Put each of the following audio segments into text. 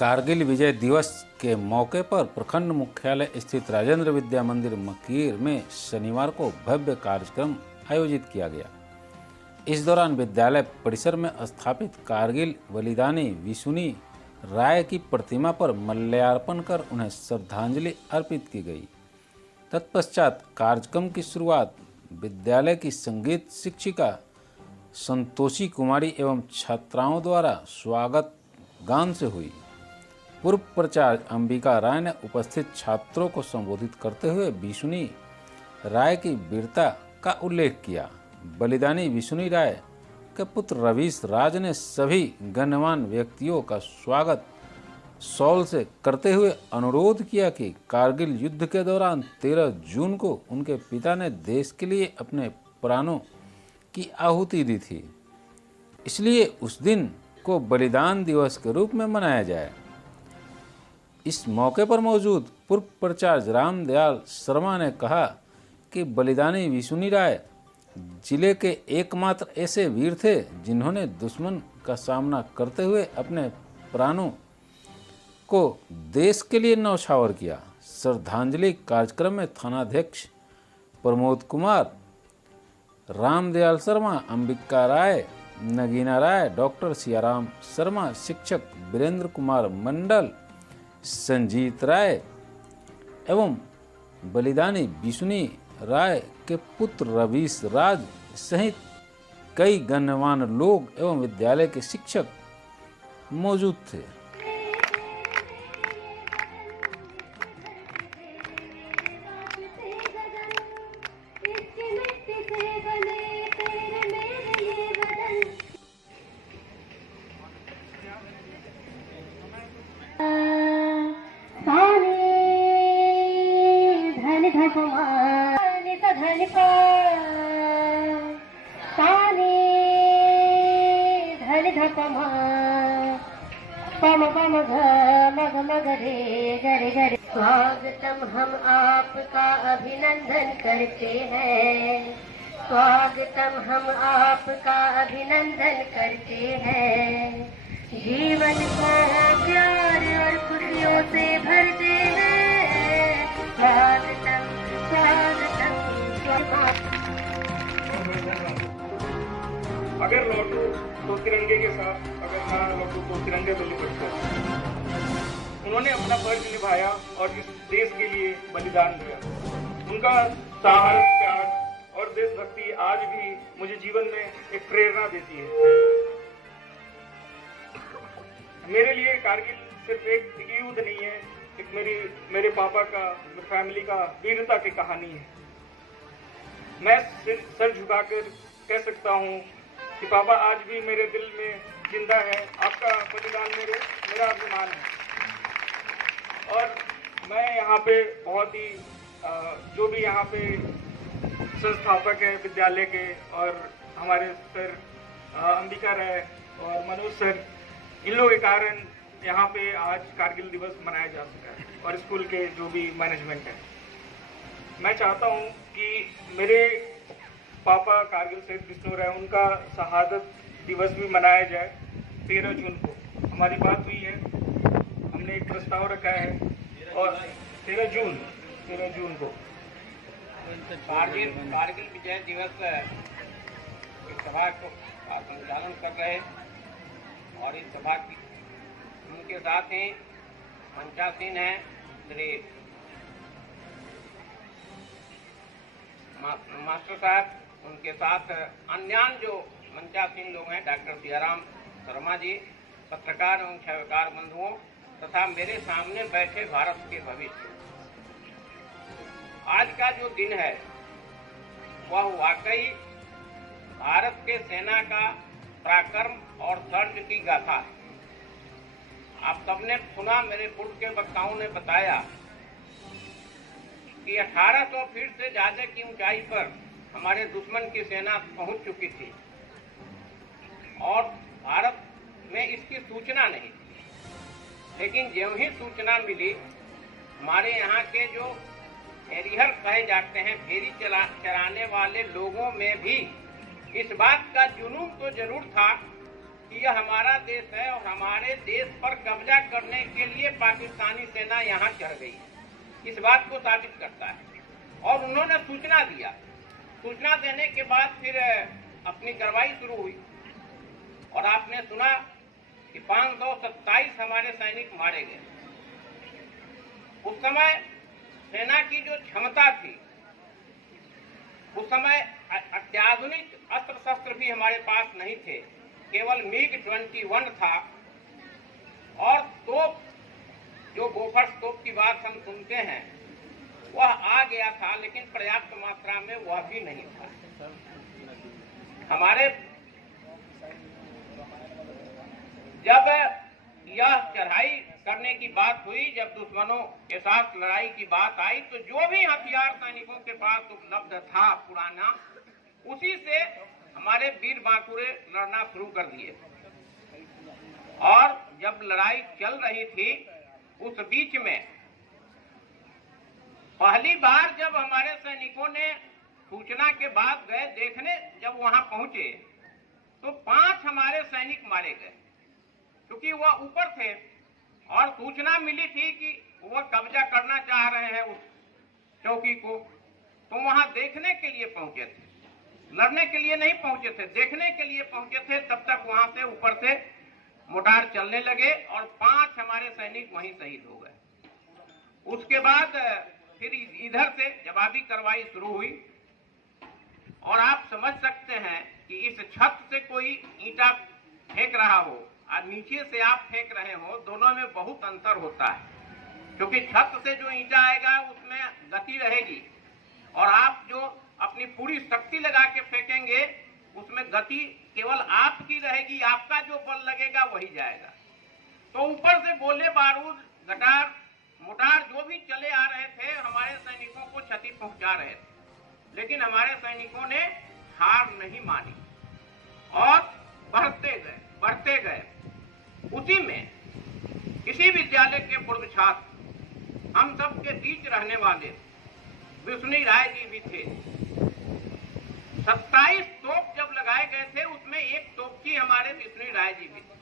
कारगिल विजय दिवस के मौके पर प्रखंड मुख्यालय स्थित राजेंद्र विद्या मंदिर मकीर में शनिवार को भव्य कार्यक्रम आयोजित किया गया। इस दौरान विद्यालय परिसर में स्थापित कारगिल बलिदानी विसुनी राय की प्रतिमा पर माल्यार्पण कर उन्हें श्रद्धांजलि अर्पित की गई। तत्पश्चात कार्यक्रम की शुरुआत विद्यालय की संगीत शिक्षिका संतोषी कुमारी एवं छात्राओं द्वारा स्वागत गान से हुई। पूर्व प्राचार्य अंबिका राय ने उपस्थित छात्रों को संबोधित करते हुए विसुनी राय की वीरता का उल्लेख किया। बलिदानी विसुनी राय के पुत्र रवीश राज ने सभी गण्यमान्य व्यक्तियों का स्वागत शॉल से करते हुए अनुरोध किया कि कारगिल युद्ध के दौरान 13 जून को उनके पिता ने देश के लिए अपने प्राणों की आहुति दी थी, इसलिए उस दिन को बलिदान दिवस के रूप में मनाया जाए। इस मौके पर मौजूद पूर्व प्राचार्य रामदयाल शर्मा ने कहा कि बलिदानी विसुनी राय जिले के एकमात्र ऐसे वीर थे जिन्होंने दुश्मन का सामना करते हुए अपने प्राणों को देश के लिए न्यौछावर किया। श्रद्धांजलि कार्यक्रम में थानाध्यक्ष प्रमोद कुमार, रामदयाल शर्मा, अंबिका राय, नगीना राय, डॉक्टर सियाराम शर्मा, शिक्षक वीरेंद्र कुमार मंडल, संजीत राय एवं बलिदानी विसुनी राय के पुत्र रवीश राज सहित कई गण्यमान्य लोग एवं विद्यालय के शिक्षक मौजूद थे। स्वागतम हम आपका अभिनंदन करते हैं, स्वागतम हम आपका अभिनंदन करते हैं। जीवन को प्यार और खुशियों से भरते हैं। स्वागतम स्वागतम स्वागतम। अगर लौटूं तो तिरंगे के साथ, अगर ना लौटूं तो तिरंगे में लिपट कर। उन्होंने अपना फर्ज निभाया और इस देश के लिए बलिदान दिया। उनका साहस, प्यार और देशभक्ति आज भी मुझे जीवन में एक प्रेरणा देती है। मेरे लिए कारगिल सिर्फ एक युद्ध नहीं है, एक मेरे पापा का, फैमिली का वीरता की कहानी है। मैं सर झुकाकर कह सकता हूँ कि पापा आज भी मेरे दिल में जिंदा है। आपका बलिदान मेरा अभिमान है। और मैं यहाँ पे बहुत ही जो भी यहाँ पे संस्थापक हैं विद्यालय के और हमारे सर अंबिका राय और मनोज सर, इन लोगों के कारण यहाँ पे आज कारगिल दिवस मनाया जा सका है। और स्कूल के जो भी मैनेजमेंट है, मैं चाहता हूँ कि मेरे पापा कारगिल शहीद विष्णु राय, उनका शहादत दिवस भी मनाया जाए 13 जून को। हमारी बात हुई है, हमने एक प्रस्ताव रखा है और 13 जून को कारगिल विजय दिवस की सभा को संचालन कर रहे हैं। और इस सभा की उनके साथ हैं मंचासीन हैं श्री मास्टर साहब, उनके साथ अन्य जो मंचासीन लोग हैं डॉक्टर सियाराम शर्मा जी, पत्रकार एवं छायाकार बंधुओं तथा मेरे सामने बैठे भारत के भविष्य। आज का जो दिन है वह वाकई भारत के सेना का पराक्रम और शौर्य की गाथा है। आप सबने सुना, मेरे पूर्व के वक्ताओं ने बताया कि 1800 फीट से ज्यादा की ऊंचाई पर हमारे दुश्मन की सेना पहुंच चुकी थी और भारत में इसकी सूचना नहीं थी। लेकिन ज्यों ही सूचना मिली, हमारे यहाँ के जो एरिहर कहे जाते हैं, फेरी चराने वाले लोगों में भी इस बात का जुनून तो जरूर था कि यह हमारा देश है और हमारे देश पर कब्जा करने के लिए पाकिस्तानी सेना यहाँ चढ़ गई है, इस बात को साबित करता है। और उन्होंने सूचना दिया, सूचना देने के बाद फिर अपनी कार्रवाई शुरू हुई और आपने सुना कि 527 हमारे सैनिक मारे गए। उस समय सेना की जो क्षमता थी, उस समय अत्याधुनिक अस्त्र शस्त्र भी हमारे पास नहीं थे, केवल MiG-21 था और तोप, जो गोफर्स तोप की बात हम सुनते हैं, वह आ गया था, लेकिन पर्याप्त मात्रा में वह भी नहीं था। हमारे जब यह चढ़ाई करने की बात हुई, जब दुश्मनों के साथ लड़ाई की बात आई, तो जो भी हथियार सैनिकों के पास उपलब्ध था पुराना, उसी से हमारे वीर बांकुरे लड़ना शुरू कर दिए। और जब लड़ाई चल रही थी, उस बीच में पहली बार जब हमारे सैनिकों ने सूचना के बाद गए देखने, जब वहां पहुंचे तो 5 हमारे सैनिक मारे गए, क्योंकि वह ऊपर थे और सूचना मिली थी कि वह कब्जा करना चाह रहे हैं उस चौकी को। तो वहां देखने के लिए पहुंचे थे, लड़ने के लिए नहीं पहुंचे थे, देखने के लिए पहुंचे थे। तब तक वहां से ऊपर से मोटार चलने लगे और 5 हमारे सैनिक वहीं शहीद हो गए। उसके बाद फिर इधर से जवाबी कार्रवाई शुरू हुई और आप समझ सकते हैं कि इस छत से कोई ईंटा फेंक रहा हो और नीचे से आप फेंक रहे हो, दोनों में बहुत अंतर होता है। क्योंकि छत से जो ईंटा आएगा उसमें गति रहेगी और आप जो अपनी पूरी शक्ति लगा के फेंकेंगे उसमें गति केवल आपकी रहेगी, आपका जो बल लगेगा वही जाएगा। तो ऊपर से गोले बारूद, गटार, मोटार जो भी चले आ रहे थे, हमारे सैनिकों को क्षति पहुंचा रहे थे, लेकिन हमारे सैनिकों ने हार नहीं मानी और बढ़ते गए। उसी में किसी विद्यालय के पूर्व छात्र, हम सब के बीच रहने वाले विष्णु राय जी भी थे। 27 तोप जब लगाए गए थे, उसमें एक तोपची हमारे विष्णु राय जी भी थे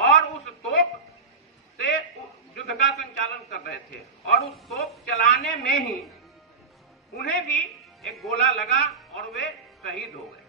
और उस तोप से युद्ध का संचालन कर रहे थे और उस तोप चलाने में ही उन्हें भी एक गोला लगा और वे शहीद हो गए।